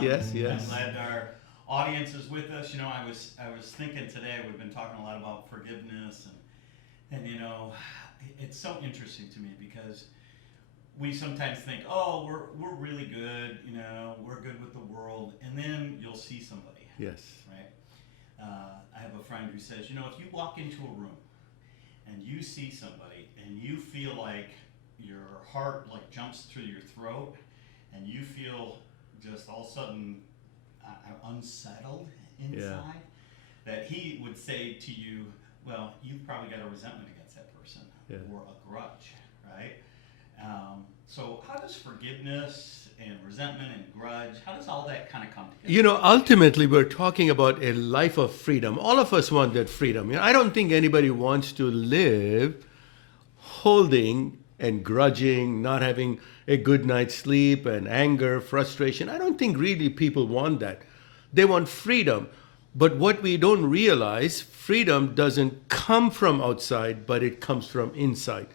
yes, I'm yes. glad our audience is with us. I was thinking today, we've been talking a lot about forgiveness, and it's so interesting to me because we sometimes think, oh, we're really good, we're good with the world, and then you'll see somebody, Yes. right? I have a friend who says, if you walk into a room and you see somebody and you feel like your heart like jumps through your throat and you feel just all of a sudden unsettled inside, that he would say to you, well, you've probably got a resentment against that person or a grudge, right? So how does forgiveness and resentment and grudge, how does all that kind of come together? Ultimately, we're talking about a life of freedom. All of us want that freedom. I don't think anybody wants to live holding and grudging, not having a good night's sleep, and anger, frustration. I don't think really people want that. They want freedom. But what we don't realize, freedom doesn't come from outside, but it comes from inside.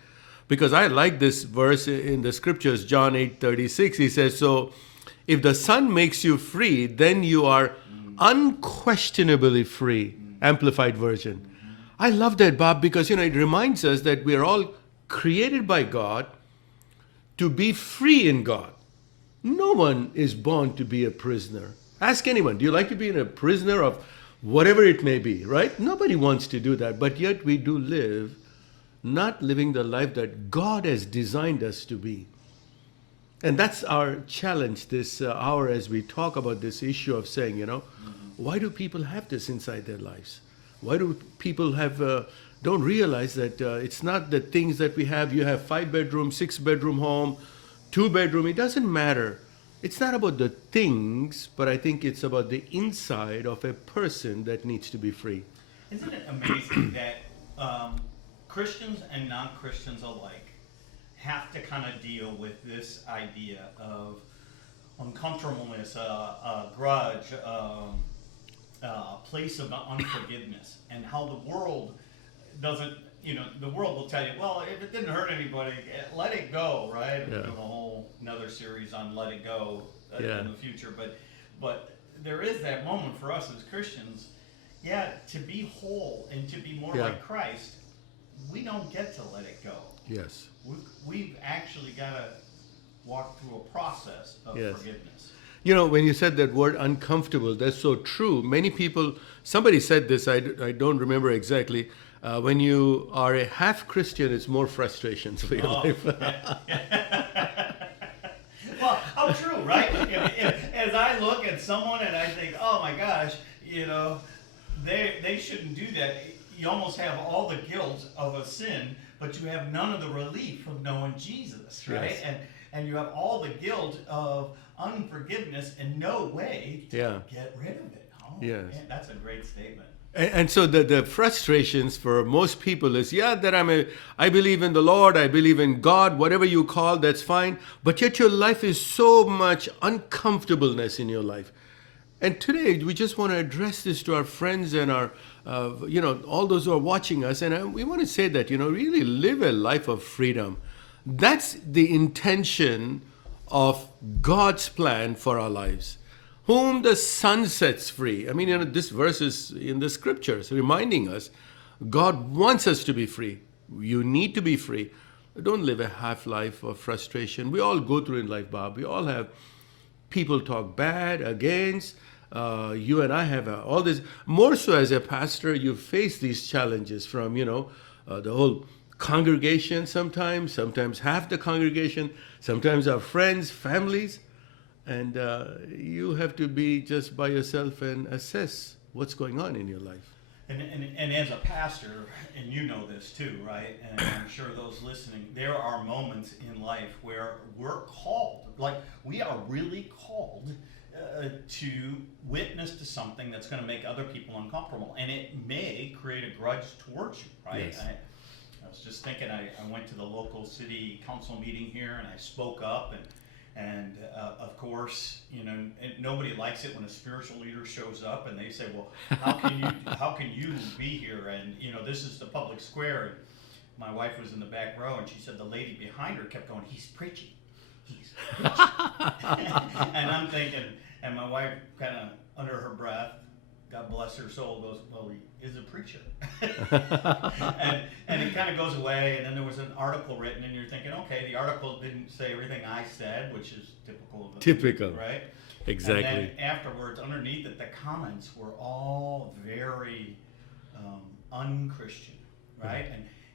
Because I like this verse in the scriptures, John 8:36. He says, so if the Son makes you free, then you are unquestionably free. Amplified version. I love that, Bob, because it reminds us that we're all created by God to be free in God. No one is born to be a prisoner. Ask anyone, do you like to be a prisoner of whatever it may be, right? Nobody wants to do that, but yet we do live not living the life that God has designed us to be. And that's our challenge this hour as we talk about this issue of saying, why do people have this inside their lives? Why do people don't realize that it's not the things that we have. You have 5-bedroom, 6-bedroom home, 2-bedroom. It doesn't matter. It's not about the things, but I think it's about the inside of a person that needs to be free. Isn't it amazing that Christians and non-Christians alike have to kind of deal with this idea of uncomfortableness, a grudge, a place of unforgiveness, and how the world doesn't, the world will tell you, well, if it didn't hurt anybody, let it go, right? We'll do another series on let it go in the future, but there is that moment for us as Christians, to be whole and to be more like Christ. We don't get to let it go. Yes. We've actually got to walk through a process of forgiveness. When you said that word uncomfortable, that's so true. Many people, somebody said this, I don't remember exactly. When you are a half Christian, it's more frustrations for your life. Well, how true, right? As I look at someone and I think, oh my gosh, they shouldn't do that. You almost have all the guilt of a sin, but you have none of the relief of knowing Jesus, right? Yes. And you have all the guilt of unforgiveness and no way to get rid of it. Oh, yes. Man, that's a great statement. And so the frustrations for most people is, that I believe in the Lord, I believe in God, whatever you call, that's fine. But yet your life is so much uncomfortableness in your life. And today we just want to address this to our friends and our, all those who are watching us. And we want to say that, really live a life of freedom. That's the intention of God's plan for our lives. Whom the Son sets free. I mean, this verse is in the scriptures reminding us God wants us to be free. You need to be free. Don't live a half life of frustration. We all go through in life, Bob. We all have people talk bad, against. You and I have all this. More so as a pastor, you face these challenges from, the whole congregation sometimes half the congregation, sometimes our friends, families. And you have to be just by yourself and assess what's going on in your life. And as a pastor, and you know this too, right? And I'm sure those listening, there are moments in life where we're called, like we are really called to witness to something that's going to make other people uncomfortable. And it may create a grudge towards you, right? Yes. I was just thinking, I went to the local city council meeting here and I spoke up and of course, nobody likes it when a spiritual leader shows up and they say, "Well, how can you be here?" And this is the public square. And my wife was in the back row, and she said the lady behind her kept going, "He's preaching, he's preaching." And I'm thinking, And my wife kind of under her breath, God bless her soul, goes, well, he is a preacher. and it kind of goes away, and then there was an article written, and you're thinking, okay, the article didn't say everything I said, which is typical of Typical. right? Exactly. And then afterwards, underneath it, the comments were all very unchristian, right?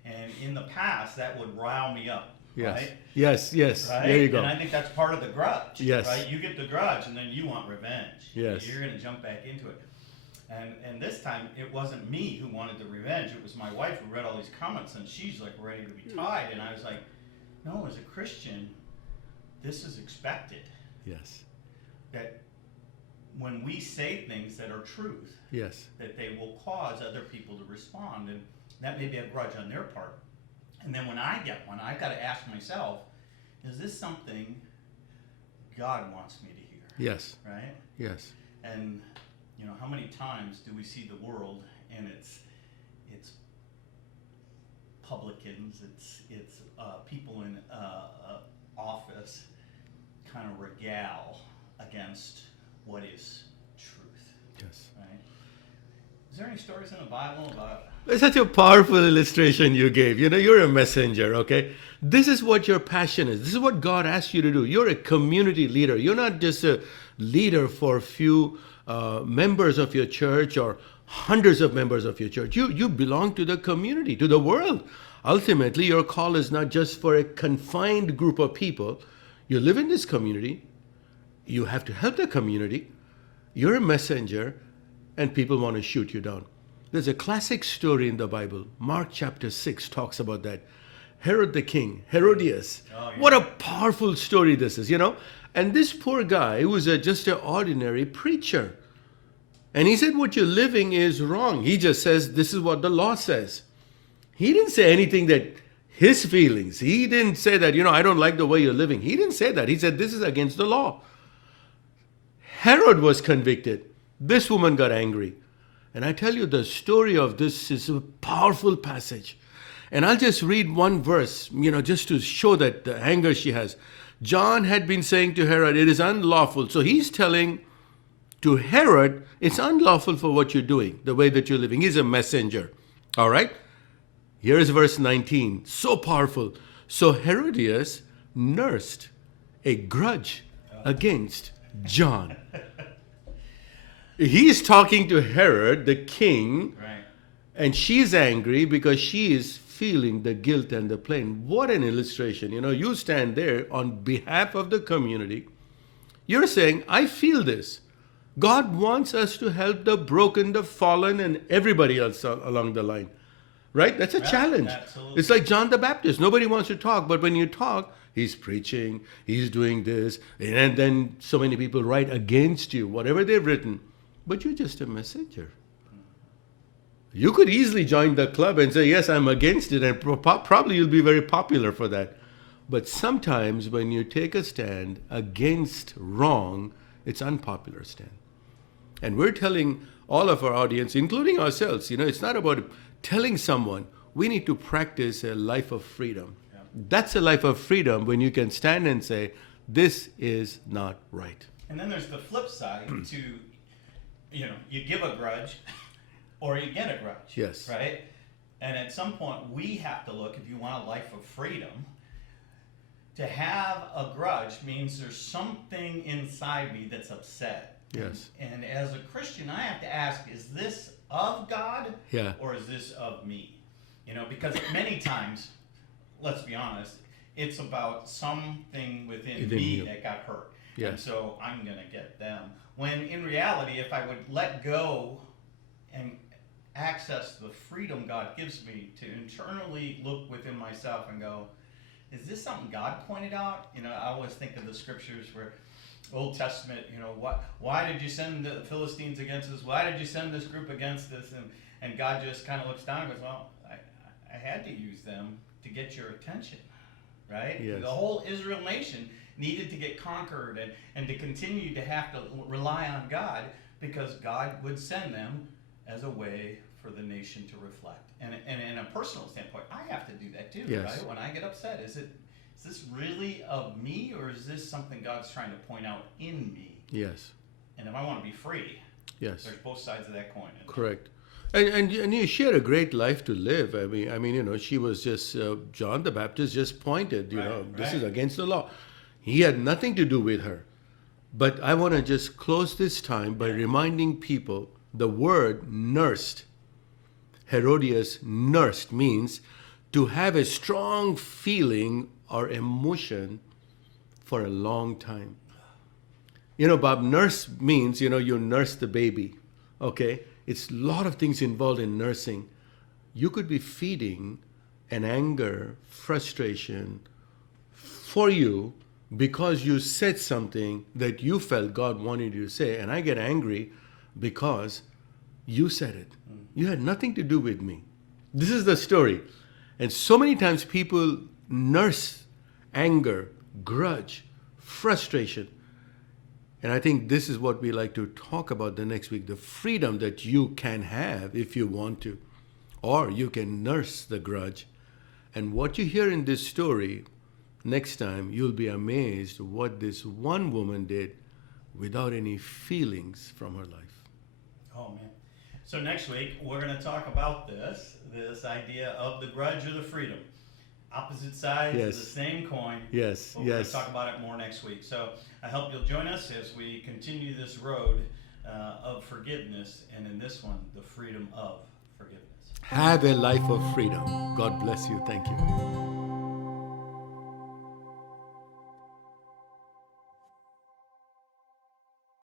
And in the past, that would rile me up. Yes. Right? Yes. Yes. Right? There you go. And I think that's part of the grudge. Yes. Right? You get the grudge, and then you want revenge. Yes. You're going to jump back into it. And this time, it wasn't me who wanted the revenge. It was my wife who read all these comments, and she's like ready to be tied. And I was like, no, as a Christian, this is expected. Yes. That when we say things that are truth, Yes. that they will cause other people to respond. And that may be a grudge on their part. And then when I get one, I've got to ask myself, is this something God wants me to hear? Yes. Right? Yes. And you know, how many times do we see the world and it's publicans, it's people in office kind of regale against what is truth. Yes. Right? Is there any stories in the Bible about? It's such a powerful illustration you gave. You know, you're a messenger, okay? This is what your passion is. This is what God asked you to do. You're a community leader. You're not just a leader for a few members of your church or hundreds of members of your church. You belong to the community, to the world. Ultimately, your call is not just for a confined group of people. You live in this community. You have to help the community. You're a messenger, and people want to shoot you down. There's a classic story in the Bible. Mark chapter 6 talks about that. Herod the king, Herodias. Oh, yeah. What a powerful story this is, you know. And this poor guy was just an ordinary preacher. And he said, what you're living is wrong. He just says, this is what the law says. He didn't say anything that his feelings. He didn't say that, you know, I don't like the way you're living. He didn't say that. He said, this is against the law. Herod was convicted. This woman got angry. And I tell you, the story of this is a powerful passage. And I'll just read one verse, you know, just to show that the anger she has. John had been saying to Herod, it is unlawful. So he's telling to Herod, it's unlawful for what you're doing, the way that you're living. He's a messenger. All right? Here's verse 19. So powerful. So Herodias nursed a grudge against John. He's talking to Herod, the king, Right. and she's angry because she is feeling the guilt and the pain. What an illustration. You know, you stand there on behalf of the community. You're saying, I feel this. God wants us to help the broken, the fallen, and everybody else along the line. Right? That's a challenge. Absolutely. It's like John the Baptist. Nobody wants to talk, but when you talk, he's preaching, he's doing this, and then so many people write against you, whatever they've written. But you're just a messenger. You could easily join the club and say, yes, I'm against it, and probably you'll be very popular for that. But sometimes when you take a stand against wrong, it's unpopular stand. And we're telling all of our audience, including ourselves, you know, it's not about telling someone, we need to practice a life of freedom. Yeah. That's a life of freedom when you can stand and say, this is not right. And then there's the flip side to, you know, you give a grudge or you get a grudge. Yes. Right? And at some point, we have to look, if you want a life of freedom, to have a grudge means there's something inside me that's upset. Yes. And as a Christian, I have to ask, is this of God Yeah. or is this of me? You know, because many times, let's be honest, it's about something within me you. that got hurt. Yes. And so I'm going to get them. When in reality, if I would let go and access the freedom God gives me to internally look within myself and go, is this something God pointed out? You know, I always think of the scriptures where Old Testament, you know, why did you send the Philistines against us? Why did you send this group against us? And God just kind of looks down and goes, well, I had to use them to get your attention, right? Yes. The whole Israel nation needed to get conquered and to continue to have to rely on God because God would send them as a way for the nation to reflect. And in a personal standpoint, I have to do that too, Yes. right? When I get upset, is this really of me or is this something God's trying to point out in me? Yes. And if I want to be free, Yes. there's both sides of that coin. Correct. And she had a great life to live. I mean, she was just John the Baptist just pointed. This is Right. against the law. He had nothing to do with her. But I want to just close this time by reminding people the word nursed. Herodias nursed means to have a strong feeling or emotion for a long time. Bob, nurse means, you nurse the baby. Okay? It's a lot of things involved in nursing. You could be feeding an anger, frustration for you because you said something that you felt God wanted you to say. And I get angry because you said it. You had nothing to do with me. This is the story. And so many times people nurse anger, grudge, frustration. And I think this is what we like to talk about the next week, the freedom that you can have if you want to. Or you can nurse the grudge. And what you hear in this story, next time you'll be amazed what this one woman did without any feelings from her life. Oh, man. So next week, we're going to talk about this idea of the grudge or the freedom. Opposite sides of the same coin. Yes, But we're going to talk about it more next week. So I hope you'll join us as we continue this road of forgiveness, and in this one, the freedom of forgiveness. Have a life of freedom. God bless you. Thank you.